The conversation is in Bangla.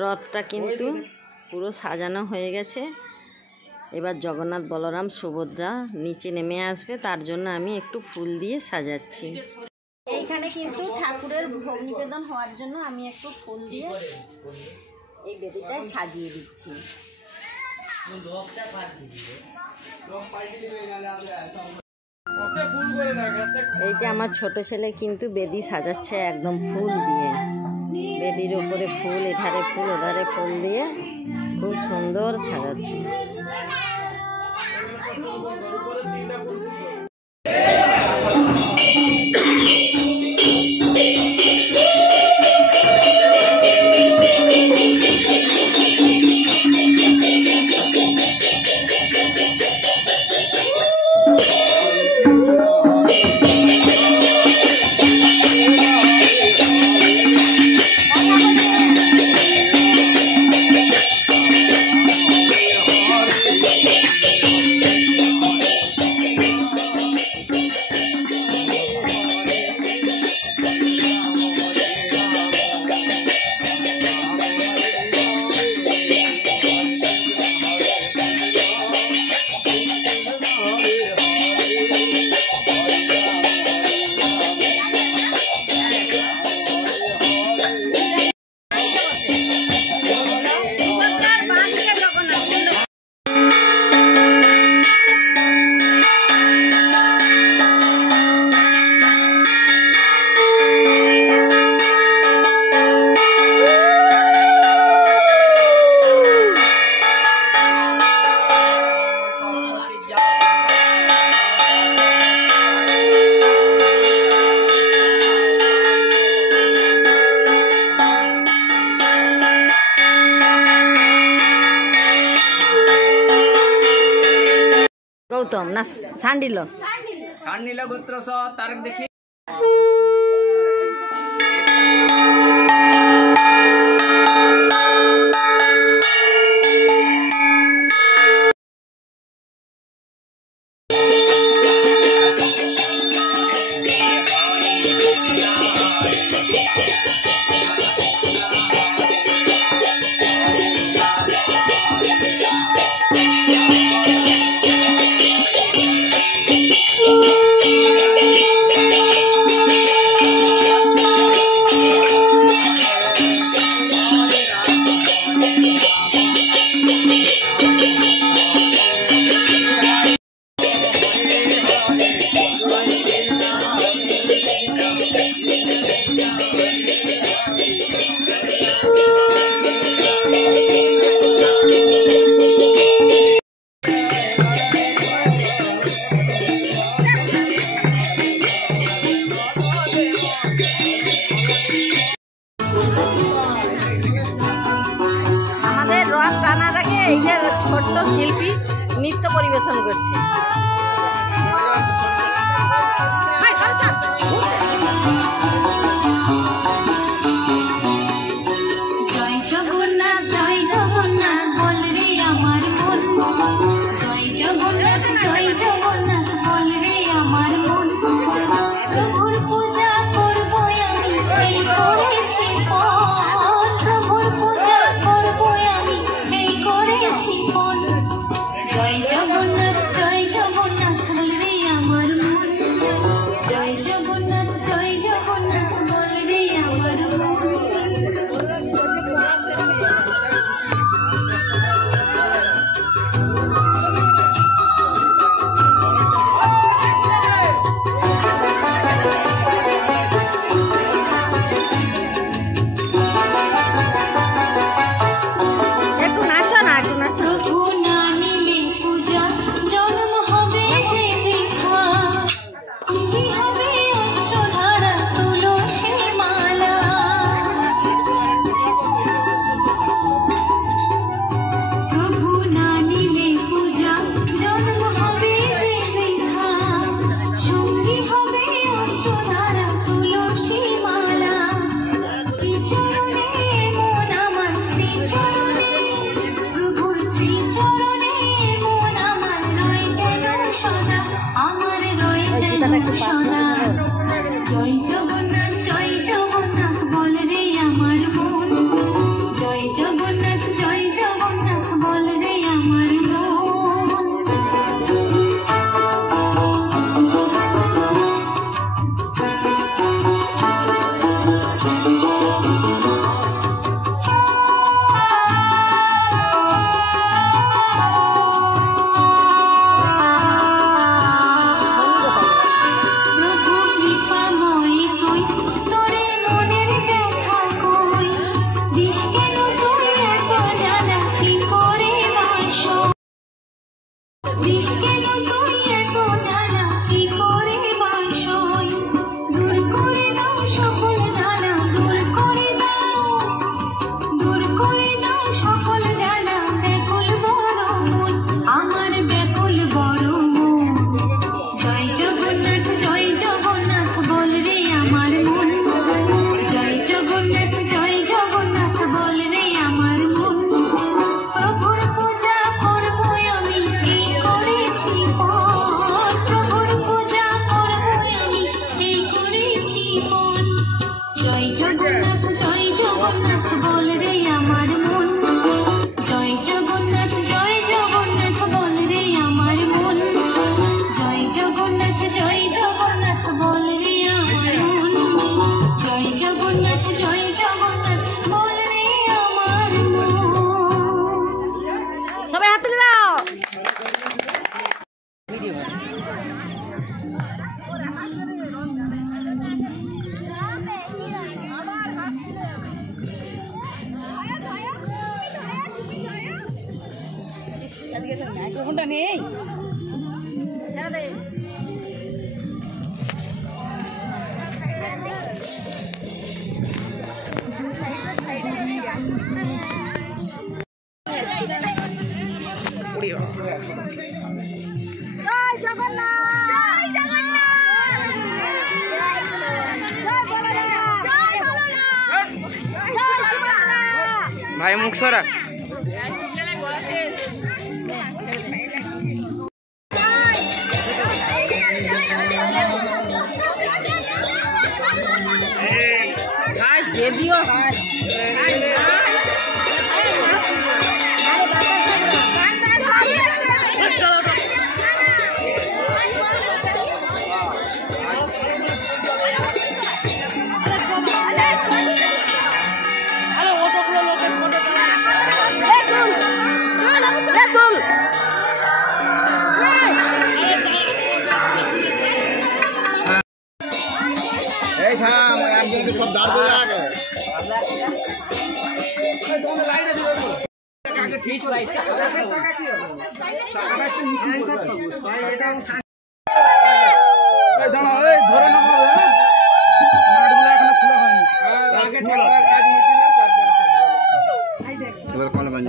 রথটা কিন্তু পুরো সাজানো হয়ে গেছে। এবার জগন্নাথ বলরাম সুভদ্রা নিচে নেমে আসবে, তার জন্য আমি একটু ফুল দিয়ে সাজাচ্ছি। এইখানে কিন্তু ঠাকুরের ভোগ নিবেদন হওয়ার জন্য আমি একটু ফুল দিয়ে এই বেদিটায় সাজিয়ে দিচ্ছি। এই যে আমার ছোট ছেলে কিন্তু বেদি সাজাচ্ছে একদম ফুল দিয়ে, বেদির উপরে ফুল, এধারে ফুল ওধারে ফুল দিয়ে খুব সুন্দর সাজাচ্ছে। गौतम ना सांडिल गोत्र तारक देखी ছোট্ট শিল্পী নৃত্য পরিবেশন করছে। জয় জগন্নাথ জয় জগন্নাথ বল রে আমার মন, জয় জগন্নাথ বল রে আমার মন। প্রভুর পূজা করবো আমি এই করেছি পণ, প্রভুর পূজা করবো আমি এই করেছি পণ। জয় জগন্নাথ বল রে আমার মন, জয় জগন্নাথ বল রে আমার মন। জয় জগন্নাথ বল রে আমার মন, জয় জগন্নাথ। জগন্নাথ জয় জগন্নাথ বল রে আমার মন জয় জগন্নাথ বল রে আমার মন জয় জগন্নাথ বল রে আমার মন জয় জগন্নাথ বল রে আমার মন। সবাই হাত তুলে দাও। মাইক্রোফোনটা নেই। ভাই মুখ সরা। যদিও সব দাঁড় করে রাখে। এবার কোন গঞ্জ